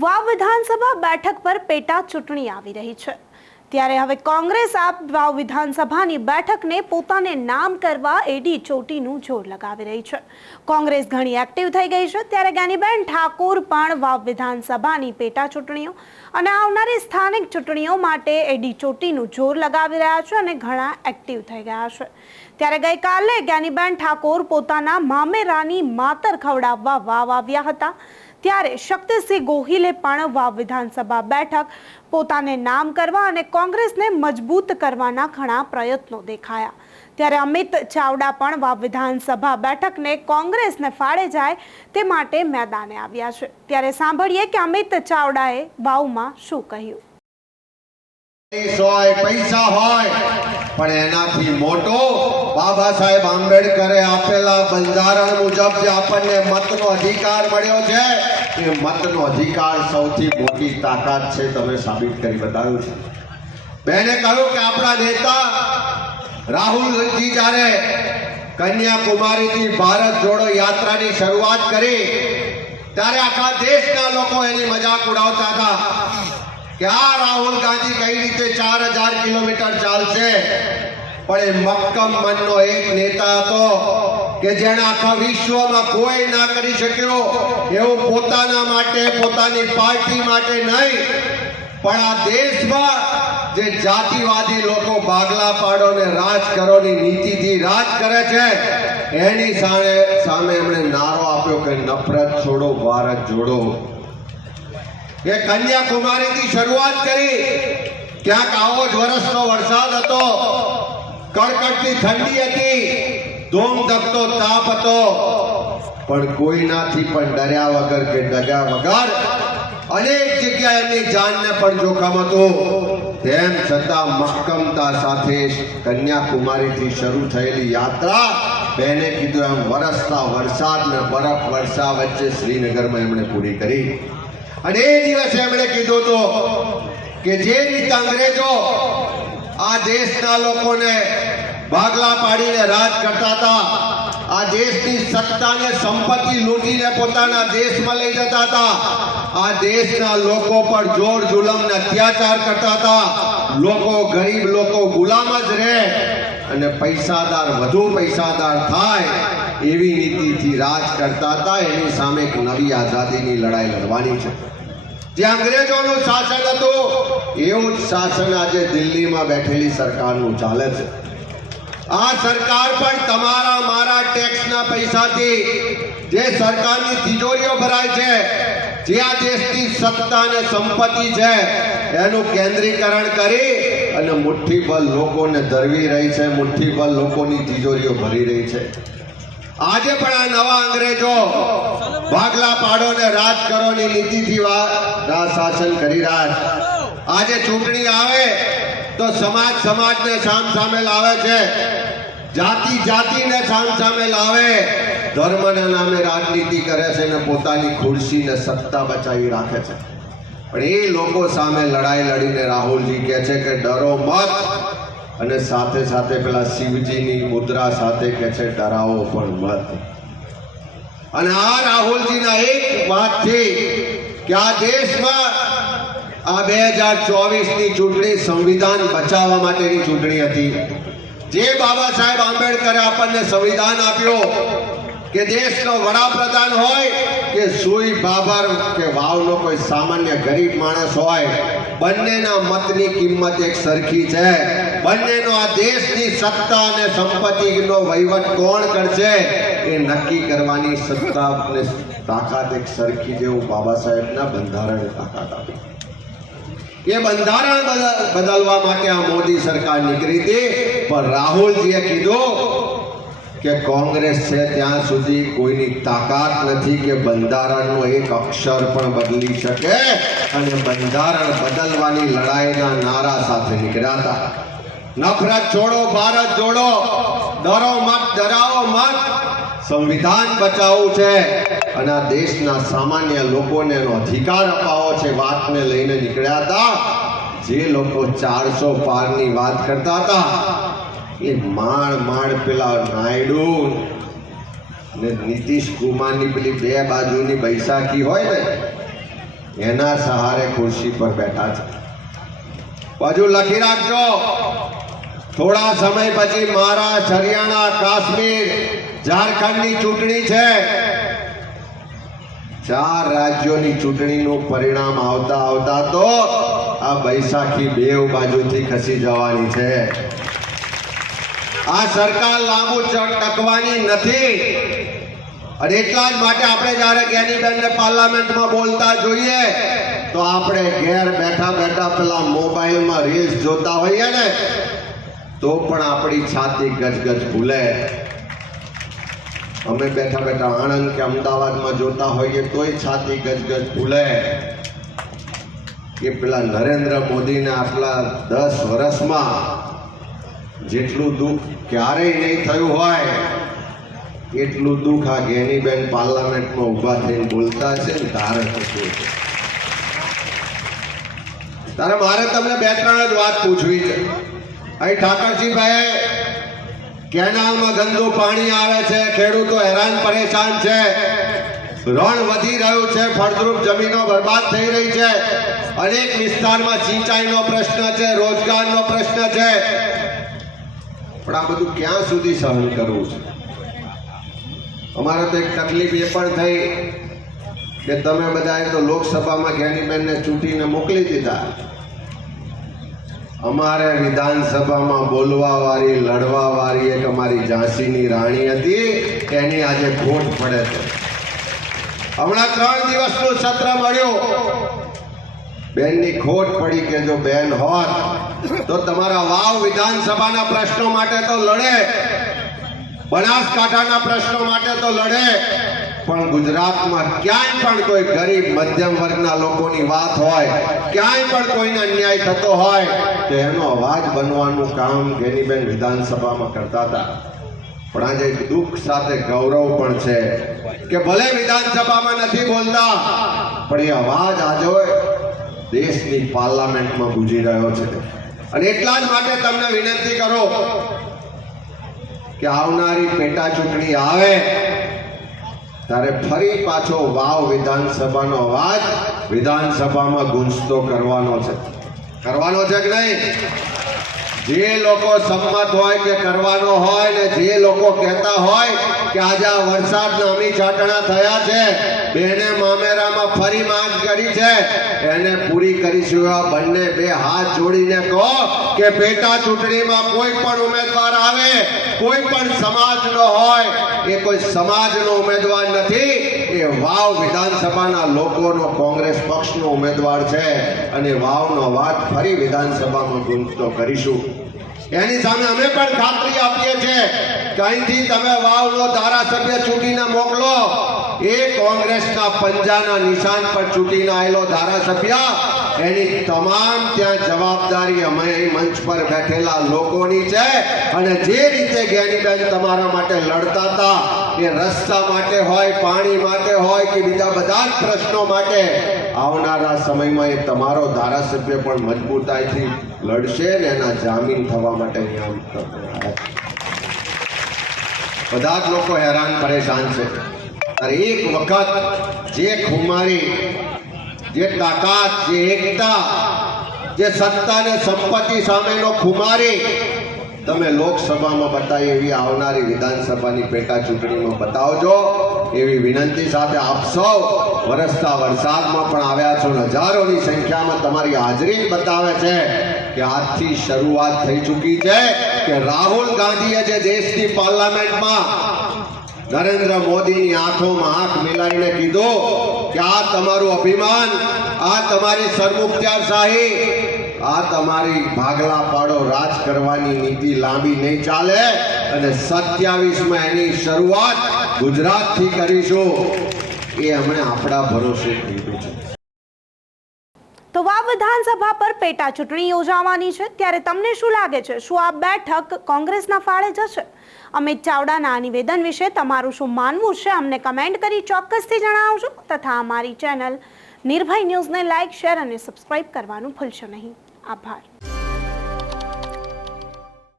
વાવ વિધાનસભા બેઠક પર પેટા ચૂંટણી આવી રહી છે. ત્યારે હવે કોંગ્રેસ આ વાવ વિધાનસભાની બેઠકને પોતાને નામ કરવા એડી ચોટીનું જોર લગાવી રહી છે. કોંગ્રેસ ઘણી એક્ટિવ થઈ ગઈ છે, ત્યારે જ્ઞાનીબેન ઠાકોર પણ વાવ વિધાનસભાની પેટા ચૂંટણીઓ અને આવનારી સ્થાનિક ચૂંટણીઓ માટે એડી ચોટીનું જોર લગાવી રહ્યા છે અને ઘણા એક્ટિવ થઈ ગયા છે. ત્યારે ગઈકાલે જ્ઞાનીબેન ઠાકોર પોતાના મામેરાની માતર ખવડાવવા વાવ આવ્યા હતા. ત્યારે શક્તિસિંહ ગોહિલે પણ વાવ વિધાનસભા બેઠક પોતાને નામ કરવા અને કોંગ્રેસને મજબૂત કરવાના ઘણા પ્રયત્નો દેખાયા. ત્યારે અમિત ચાવડા પણ વાવ વિધાનસભા બેઠકને કોંગ્રેસને ફાળે જાય તે માટે મેદાને આવ્યા છે. ત્યારે સાંભળીએ કે અમિત ચાવડાએ વાવમાં શું કહ્યું. પૈસા હોય, પણ એનાથી મોટો બાબા સાહેબ આંબેડકરે આપેલા બંધારણ મુજબ જે આપણને મતનો અધિકાર મળ્યો છે, એ મતનો અધિકાર સૌથી મોટી તાકાત છે, તમે સાબિત કરી બતાવ્યું છે. બેને કહ્યું કે આપણા નેતા રાહુલજી જ્યારે કન્યાકુમારીથી ભારત જોડો યાત્રાની શરૂઆત કરી, ત્યારે આખા દેશના લોકો એની મજાક ઉડાવતા હતા કે આ રાહુલ ગાંધી કઈ રીતે ચાર હજાર કિલોમીટર ચાલશે? પણ એ મક્કમ મનનો એક નેતા હતો કે જેણે આખા વિશ્વમાં કોઈ ના કરી શક્યો. એવું પોતાના માટે, પોતાની પાર્ટી માટે નહીં. પણ આ દેશમાં જે જાતિવાદી લોકો ભાગલા પાડો ને રાજ કરોની નીતિથી રાજ કરે છે, એની સામે સામે એમણે નારો આપ્યો કે નફરત છોડો, ભારત જોડો. એ કન્યાકુમારીથી શરૂઆત કરી. ક્યાંક આવો જ વર્ષનો વરસાદ હતો. કડકડતી ઠંડી હતી. ધૂમ ધકતો, તાપ હતો. પણ કોઈનાથી પણ ડર્યા વગર કે ડગ્યા વગર અનેક જગ્યાએ એમની જાનને પણ જોખમ હતું. તેમ છતાં મક્કમતા સાથે કન્યાકુમારીથી શરૂ થયેલી યાત્રા બેને કીધું એમ, વરસતા વરસાદ ને બરફ વર્ષા વચ્ચે શ્રીનગરમાં એમણે પૂરી કરી. અને એ દિવસે એમણે કીધું હતું કે જે રીતે અંગ્રેજો આ દેશના લોકોને ભાગલા પાડીને રાજ કરતા હતા. આ દેશની સત્તાને, સંપત્તિ લૂંટીને પોતાના દેશમાં લઈ જતા હતા. આ દેશના લોકો પર જોર જુલમ ને અત્યાચાર કરતા હતા. લોકો ગરીબ, લોકો ગુલામ જ રહે અને પૈસાદાર, વધુ પૈસાદાર થાય એવી નીતિથી રાજ કરતા હતા. એની સામે એક નવી આઝાદીની લડાઈ લડવાની છે. જે અંગ્રેજોનું શાસન હતું, એવું જ શાસન આજે દિલ્હીમાં બેઠેલી સરકારનું ચાલે છે. આ સરકાર પણ તમારા, મારા ટેક્સના પૈસાથી જે સરકારની તિજોરીઓ ભરાય છે, જે આ દેશની સત્તા અને સંપત્તિ છે, એનું કેન્દ્રીકરણ કરી અને મુઠ્ઠીભર લોકોને ધરવી રહી છે મુઠ્ઠીભર લોકોની તિજોરીઓ ભરી રહી છે. આજે પણ આ નવા અંગ્રેજો ભાગલા પાડો ને રાજ નીતિથી વા- રાજ શાસન કરી રહ્યા આજે ચૂંટણી આવે તો સમાજ સમાજને સામ સામે લાવે છે. જાતિ જાતિને સામ સામે લાવે. ધર્મના નામે રાજનીતિ કરે છે ને પોતાની ખુરશીને સત્તા બચાવી રાખે છે. પણ એ લોકો સામે લડાઈ લડીને રાહુલજી કહે છે કે ડરો મત. અને સાથે સાથે પેલા શિવજીની મુદ્રા સાથે કે છે, ડરાવો પણ મત. અને આ રાહુલજીના એક વાતથી કે આ દેશમાં આ બે હજાર ચોવીસની ચૂંટણી સંવિધાન બચાવવા માટેની ચૂંટણી હતી. જે બાબા સાહેબ આંબેડકરે આપણને સંવિધાન આપ્યો કે દેશનો વડાપ્રધાન હોય કે સુઈ બાબર કે વાવનો કોઈ સામાન્ય ગરીબ માણસ હોય, બંનેના મતની કિંમત એક સરખી છે. બંનેનો આ દેશની સત્તા અને સંપત્તિનો વહીવટ કોણ કરશે એ નક્કી કરવાની સત્તા અને તાકાત એક સરખી જેવું બાબા સાહેબના બંધારણે તાકાત આપી. એ બંધારણ બદલ- બદલવા માટે આ મોદી સરકાર નીકળી હતી, પણ રાહુલજીએ કીધું કે કોંગ્રેસ છે ત્યાં સુધી કોઈની તાકાત નથી કે બંધારણનો એક અક્ષર પણ બદલી શકે. અને બંધારણ બદલવાની લડાઈના નારા સાથે નીકળ્યા હતા. નફરત છોડો ભારત જોડો. ડરો મત, ડરાવો મત. સંવિધાન બચાવવું છે અને આ દેશના સામાન્ય લોકોને એનો અધિકાર અપાવો છે. વાતને લઈને નીકળ્યા હતા. જે લોકો ચારસો પારની વાત કરતા હતા, એ માળ માળ પેલા નાયડુ ને નીતિશ કુમારની પેલી બે બાજુની બૈસાખી હોય ને, એના સહારે ખુરશી પર બેઠા છે. બાજુ લખી રાખજો. થોડા સમય પછી મહારાષ્ટ્ર હરિયાણા, કાશ્મીર, ઝારખંડની ચૂંટણી છે. ચાર રાજ્યોની ચૂંટણીનું પરિણામ આવતા આવતા તો આ બૈસાખી બેવ બાજુથી ખસી જવાની છે. આ સરકાર લાંબુ ટકવાની નથી. અને એટલા જ માટે આપણે જ્યારે જ્ઞાનીબેનને પાર્લામેન્ટમાં બોલતા જોઈએ, તો આપણે ઘેર બેઠા બેઠા પેલા મોબાઈલમાં રીલ્સ જોતા હોઈએ ને તો પણ આપણી છાતી ગજગજ ભૂલે. અમે બેઠા બેઠા આણંદ કે અમદાવાદમાં જોતા હોઈએ તોય છાતી ગજગજ ભૂલે. કે પેલા નરેન્દ્ર મોદીને આટલા દસ વર્ષમાં જેટલું દુઃખ ક્યારેય નહીં થયું હોય, એટલું દુઃખ આ ગેનીબેન પાર્લામેન્ટમાં ઊભા થઈને બોલતા છે ને, તારે થતું તારે મારે તમને બે ત્રણ જ વાત પૂછવી છે. અહીં ઠાકરજીભાઈ, કેનાલમાં ગંદુ પાણી આવે છે, ખેડૂતો હેરાન પરેશાન છે. રણ વધી રહ્યું છે, ફળદ્રુપ જમીનો બરબાદ થઈ રહી છે. અનેક વિસ્તારમાં સિંચાઈનો પ્રશ્ન છે, રોજગારનો પ્રશ્ન છે. પણ આ બધું ક્યાં સુધી સહન કરવું છે? અમારે તો એક તકલીફ એ પણ થઈ કે તમે બધાએ તો લોકસભામાં જ્ઞાનીબેનને ચૂંટીને મોકલી દીધા. અમારે વિધાનસભામાં બોલવા વાળી લડવા વાળી એક અમારી ઝાંસીની રાણી હતી, એની આજે ખોટ પડે છે. હમણાં ત્રણ દિવસનું સત્ર મળ્યું. બેનની ખોટ પડી કે જો બેન હોત, તો તમારા વાવ વિધાનસભાના પ્રશ્નો માટે તો લડે. બનાસકાંઠાના પ્રશ્નો માટે તો લડે. પણ ગુજરાતમાં ક્યાંય પણ કોઈ ગરીબ મધ્યમ વર્ગના લોકોની વાત હોય, ક્યાંય પણ કોઈને અન્યાય થતો હોય એનો અવાજ બનવાનું કામ ગેનીબેન વિધાનસભામાં કરતા હતા. પણ આજે દુઃખ સાથે ગૌરવ પણ છે કે ભલે વિધાનસભામાં નથી બોલતા, પણ એ અવાજ આજે દેશની પાર્લામેન્ટમાં ગુજી રહ્યો છે. અને એટલા જ માટે તમને વિનંતી કરો કે આવનારી પેટા ચૂંટણી આવે, ત્યારે ફરી પાછો વાવ વિધાનસભાનો અવાજ વિધાનસભામાં ગુંજતો કરવાનો છે. કરવાનો છે કે નહીં? જે લોકો સંમત હોય કે કરવાનો હોય ને જે લોકો કહેતા હોય કે આજે આ વરસાદના અમી છાંટણા થયા છે, બેને મામેરામાં ફરી માંગ કરી છે. એને પૂરી કરીશું એવા બંને બે હાથ જોડીને કહો કે પેટા ચૂંટણીમાં કોઈ પણ ઉમેદવાર આવે, કોઈ પણ સમાજનો હોય, એ કોઈ સમાજનો ઉમેદવાર નથી એ વાવ વિધાનસભાના લોકોનો કોંગ્રેસ પક્ષનો ઉમેદવાર છે અને વાવનો વાત ફરી વિધાનસભામાં ગુંજતો કરીશું. એની સામે અમે પણ ખાતરી આપીએ છીએ કે અહીંથી તમે વાવનો ધારાસભ્ય ચૂંટીને મોકલો. એ કોંગ્રેસના પંજાના નિશાન પર ચૂંટીને આવેલો ધારાસભ્ય એની તમામ ત્યાં જવાબદારી અમે અહીં મંચ પર બેઠેલા લોકોની છે અને જે રીતે જ્ઞાનીબેન તમારા માટે લડતા હતા, એ રસ્તા માટે હોય, પાણી માટે હોય કે બીજા બધા જ પ્રશ્નો માટે, આવનારા સમયમાં એ તમારો ધારાસભ્ય પણ મજબૂતાઈથી લડશે ને એના જામીન થવા માટે અહીંયા. બધા જ લોકો હેરાન, પરેશાન છે અને એક વખત જે ખુમારી જે તાકાત જે એકતા, જે સત્તા ને સંપત્તિ સામેનો ખુમારી, તમે લોકસભામાં બતાવી એવી આવનારી વિધાનસભાની પેટા ચૂંટણીમાં બતાવજો. એવી વિનંતી સાથે આપ સૌ વરસતા વરસાદમાં પણ આવ્યા છો હજારોની સંખ્યામાં તમારી હાજરી બતાવે છે કે આજથી શરૂઆત થઈ ચૂકી છે કે રાહુલ ગાંધીએ જે દેશની પાર્લામેન્ટમાં નરેન્દ્ર મોદીની આંખોમાં આંખ મિલાવીને કીધું કે આ તમારું અભિમાન, આ તમારી સરમુખત્યારશાહી આ તમારી ભાગલા પાડો રાજ કરવાની નીતિ લાંબી નહીં ચાલે અને સત્યાવીસમાં એની શરૂઆત ગુજરાતથી કરીશું. એ અમે આપણા ભરોસે કીધું છે. તો વાવ વિધાનસભા પર પેટા ચૂંટણી યોજાવાની છે. ત્યારે તમને શું લાગે છે? શું આ બેઠક કોંગ્રેસના ફાળે જશે? અમિત ચાવડાના નિવેદન વિશે તમારું શું માનવું છે? અમને કમેન્ટ કરી ચોક્કસથી જણાવજો તથા અમારી ચેનલ નિર્ભય ન્યૂઝને લાઇક, શેર અને સબસ્ક્રાઇબ કરવાનું ભૂલશો નહીં. આભાર.